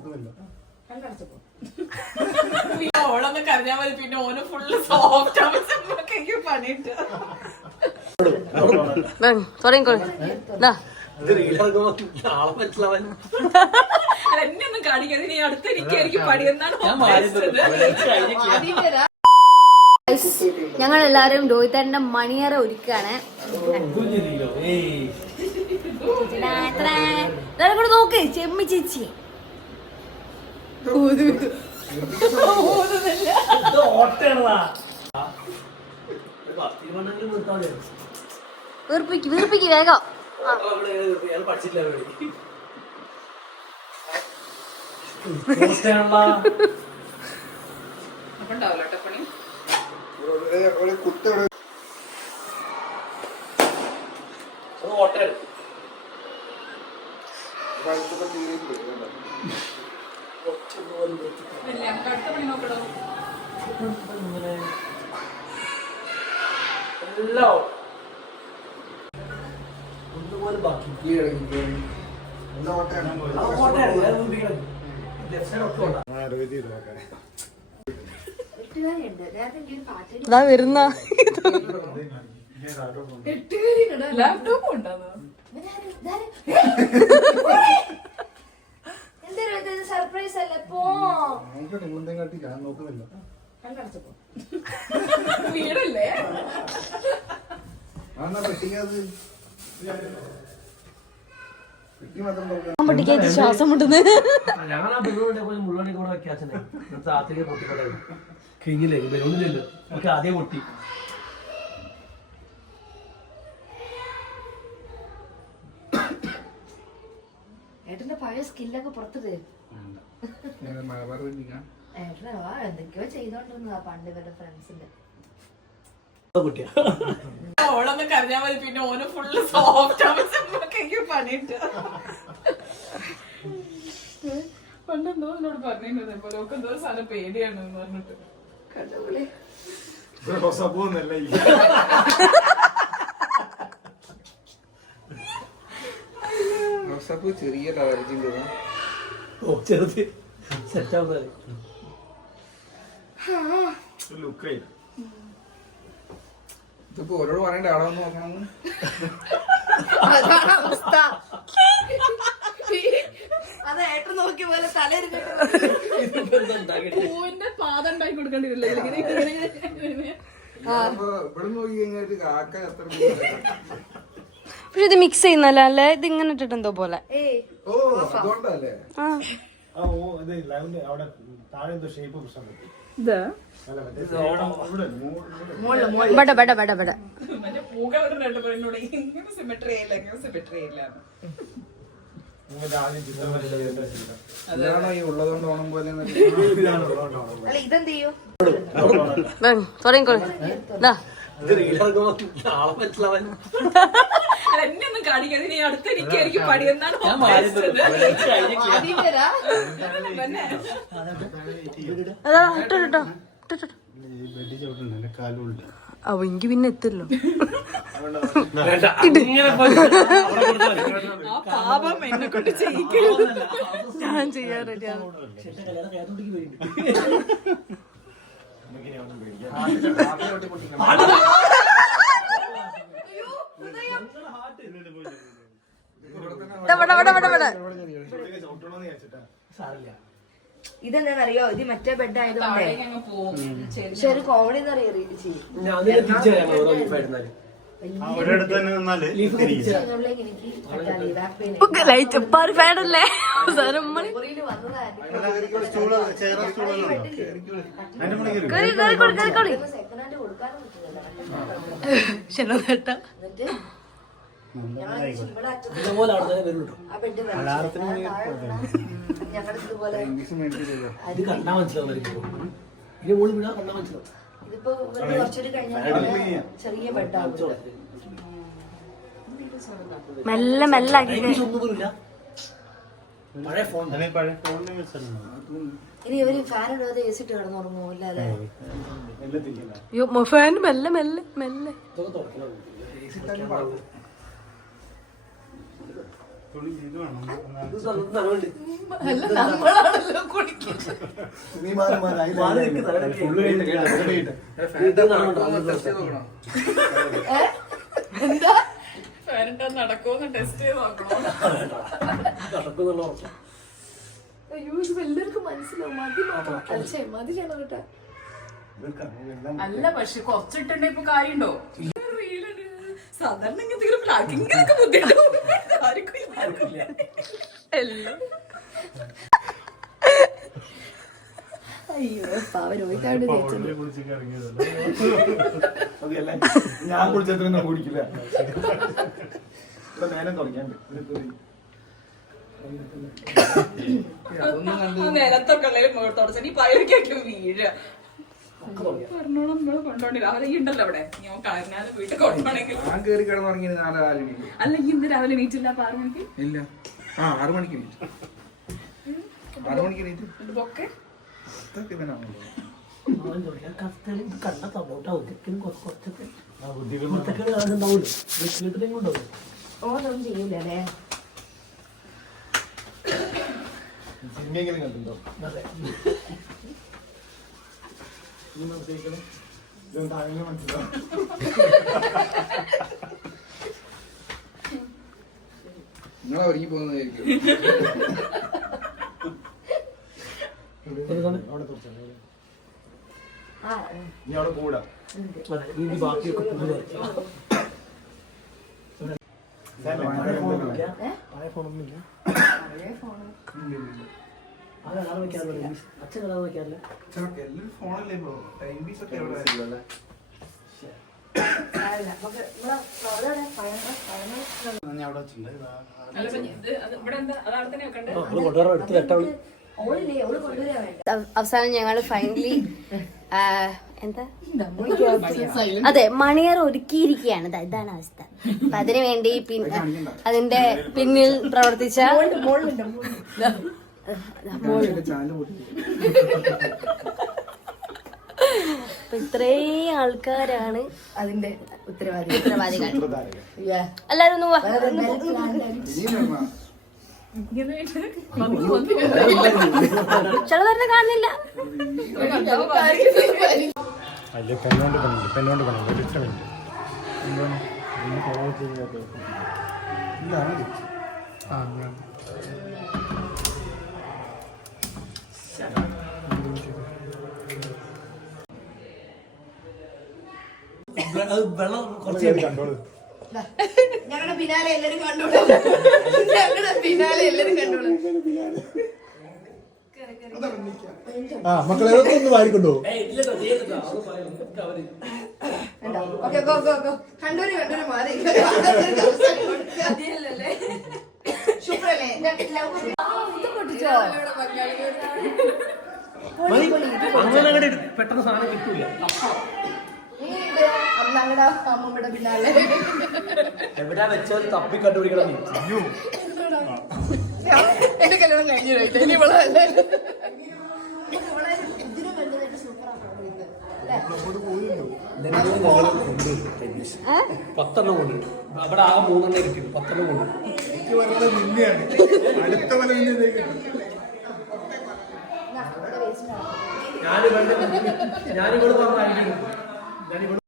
നോക്കുന്നില്ല ഓളൊന്ന് കരഞ്ഞാൽ മതി. പിന്നെ ഓന് ഫുള്ള് സോഫ്റ്റ് പണിയിട്ട്. പണി എന്നാണ്. ഞങ്ങൾ എല്ലാരും രോഹിതന്റെ മണിയറ ഒരുക്കാണ് ഏയ്. കൂടെ നോക്ക്. ചെമ്മി ചേച്ചി. വീർപ്പിക്ക് വീർപ്പിക്ക് വേഗം. പഠിച്ചില്ല നോക്കണോ ഇങ്ങനെ എല്ലാം ഒന്നുപോലും ബാക്കി ഇതാ വരുന്ന. ലാപ്ടോപ്പ് ഉണ്ടാകും നോക്കട്ടെ ഇങ്ങോട്ടേ കാട്ടി ഞാൻ നോക്കുന്നില്ല. വീടല്ലേ? ആ എന്നാ പെട്ടിക്കത് പെട്ടി പൊട്ടിക്കായിട്ട് ശ്വാസം മുട്ടുന്നത് ഞങ്ങൾ ആ ബലൂണിന്റെ പോയി മുള്ളണി ഏട്ടന്റെ സ്കില്ലൊക്കെ പുറത്ത് തരും. എന്തൊക്കെയോ ചെയ്തോണ്ടിരുന്നതാ പണ്ട് ഇവരുടെ ഫ്രണ്ട്സിന്റെ. പൊട്ടിയ ഓളൊന്ന് കരഞ്ഞാൽ മതി പിന്നെ ഓന് ഫുള്ള് സോഫ്റ്റ് പണിയിട്ട് പണ്ടെന്തോ എന്നോട് പറഞ്ഞിരുന്നത് പോലെ ഒക്കെ എന്തോ സാധനം പേടിയാണ് എന്ന് പറഞ്ഞിട്ട് റോസാപ്പൂന്നല്ല റോസാപ്പൂ ചെറിയ അലർജിന്റെ ഓ ചെറുത്. സെറ്റ് ആവുന്നത് ലുക്കേ ഇതിപ്പോ ഓരോട് പറയണ്ട ആളാന്ന് നോക്കണം. അതാണ് അവസ്ഥ. അത് ഏട്ടൻ നോക്കിയ പോലെ തല പൂവിന്റെ പാദം ഉണ്ടാക്കി കൊടുക്കേണ്ടി വരില്ല ഇങ്ങനെ ഇങ്ങനെ ഇങ്ങനെ. ഇവിടെ നോക്കി കഴിഞ്ഞാൽ കാക്ക എത്ര പക്ഷെ ഇത് മിക്സ് ചെയ്യുന്നല്ല അല്ലേ? ഇത് ഇങ്ങനെ ഇട്ടിട്ട് എന്തോ പോലെ. ബട ബട തുടങ്ങിക്കോളി. എന്നെ ഒന്നും കാണിക്കാതെ ഇനി പണി എന്നാണ് വെട്ടി ചവിട്ടുണ്ട് എന്റെ കാലുണ്ട് അവ എനിക്ക് പിന്നെ എത്തില്ലോ. പാപം എന്നെ കൊണ്ട് ചെയ്യിക്കരുത്. ഞാൻ ചെയ്യാറില്ല ചേട്ടൻ കല്യാണം കഴിയാത്തോണ്ടേക്ക് വരുന്നുണ്ട്. ബട ബട ബട ബട ചവിട്ടണമെന്ന് വിചാരിച്ചിട്ടാ സാരില്ല. ഇതെന്താണെന്നറിയോ ഇത് മറ്റേ ബെഡ് ആയതുകൊണ്ട് പക്ഷെ ഒരു കോമഡി എന്നറിയോ റീൽ ചെയ്യും ഞാൻ മേടിച്ചില്ല ഇത് കണ്ടാ മനസ്സിലാവും ഇതിന്റെ മുകളിൽ വീണാ കണ്ടാ മനസ്സിലാവും. ഇതിപ്പോ ഇവർ കുറച്ചുകൂടി കഴിഞ്ഞാൽ ചെറിയ ബെഡാകും മെല്ലെ മെല്ലെ ഇനി ഇവർ ഫാൻ ഇടാതെ എ സി ഇട്ട് അല്ലേ? ഫാൻ മെല്ലെ മെല്ലെ മെല്ലെ. എന്താ നടക്കുമെന്ന് ടെസ്റ്റ് ചെയ്ത് നോക്കണോ. നടക്കുന്നുള്ള ഉറപ്പ്. അയ്യോ ഇത് എല്ലാവർക്കും മനസ്സിലാവും. മതി അച്ഛേ അല്ല പക്ഷെ കുറച്ചിട്ടുണ്ടെ ഇപ്പൊ കാര്യണ്ടോ സാധാരണ ഇങ്ങനത്തെ ബുദ്ധിമുട്ടും. ആർക്കും ഇല്ല. ആർക്കും ഇല്ല. എല്ലാം. അയ്യോ പാവ ഞാൻ കുടിച്ചത്രയും കുടിക്കില്ല. നേരം തുടങ്ങിയാൽ അതൊന്നും കണ്ട് ആ നിലത്തൊക്കെ ഉള്ളതിൽ മുഖത്തോടെ നീ പയറിക്കൊക്കെ വീഴ പറഞ്ഞോളാം നമ്മൾ കൊണ്ടോണ്ടി രാവിലെ ഈ ഉണ്ടല്ലോ അവിടെ. ഞാൻ കളഞ്ഞാലും വീട്ടിൽ കൊണ്ടോണെങ്കിൽ ഞാൻ കയറി കിടന്നുറങ്ങി നാല് നാല് മണിക്ക്. അല്ല ഈ ഇന്ന് രാവിലെ അപ്പൊ ആറ് മണിക്ക്? ഇല്ല. ആ ആറ് മണിക്ക് എണീറ്റു. ആറ് മണിക്ക് എണീറ്റു. കത്തലും കണ്ട തന്നോട്ടാ കുറച്ച് കുറച്ചൊക്കെ ഉണ്ടാവില്ല വീട്ടിലും ഉണ്ടാവും ഓനൊന്നും ചെയ്യൂല അല്ലേ സിനിമയെങ്കിലും കണ്ടിട്ടുണ്ടോ? അതെ. നീ മനസ്സിലാക്കണേ ഇതൊന്നും താഴെ മനസ്സിലാവും നിങ്ങളെ ഒരുങ്ങി പോകുന്നതായിരിക്കും? അവിടെ തുറച്ചാ ആ നീ അവിടെ കൂടാ ഇനി ബാക്കിയൊക്കെ? പഴയ ഫോണൊന്നുമില്ല പഴയ ഫോണ് വെക്കാറില്ല. അച്ഛൻ കലാ വെക്കാറില്ല എല്ലാവരും ഫോണല്ലേ ഇപ്പൊ? ടൈം പീസ് ഒക്കെ എവിടെ? അവസാനം ഞങ്ങൾ ഫൈനലി എന്താ? അതെ മണിയർ ഒരുക്കിയിരിക്കുകയാണ്. ദാ ഇതാണ് അവസ്ഥ. അപ്പൊ അതിനു വേണ്ടി പിന്നെ അതിന്റെ പിന്നിൽ പ്രവർത്തിച്ച അപ്പൊ ഇത്രയും ആൾക്കാരാണ് അതിന്റെ ഉത്തരവാദി ഉത്തരവാദികൾ. എല്ലാരും ഒന്ന് വാ. വളരെ well planned ആയിട്ട്. ഇനിയും വരണോ? ഇങ്ങനെയായിട്ട് വന്ന് വന്ന് ചിലവരെ കാണുന്നില്ല. അല്ലെ പെണ്ണോണ്ട് പണിയില്ല പെണ്ണോണ്ട് അത് വെള്ളം കുറച്ച് കണ്ടോളൂ ഞങ്ങളുടെ പിന്നാലെ എല്ലാരും കണ്ടോളൂ. ഞങ്ങളുടെ പിന്നാലെ എല്ലാരും കണ്ടോളൂ. ആ മക്കളെ ഒന്ന് വാരിക്കൊണ്ടോ കണ്ടൂര് കണ്ടൂര് മാറി. അങ്ങനെ അങ്ങോട്ട് പെട്ടെന്ന് സാധനം കിട്ടൂല. ഞങ്ങളുടെ അമ്മമ്മയുടെ പിന്നാലെ. എവിടാ വെച്ചാൽ തപ്പി കണ്ടുപിടിക്കണം. എന്റെ കല്യാണം കഴിഞ്ഞു ഇനി പത്തെണ്ണം കൊണ്ടുണ്ട് അവിടെ ആകെ മൂന്നെണ്ണം കിട്ടി പത്തെണ്ണം കൊണ്ട് എനിക്ക് വരുന്നത് നിന്നെയാണ് അടുത്ത ഞാൻ ഞാനിവിടെ പറഞ്ഞു ഐഡിയ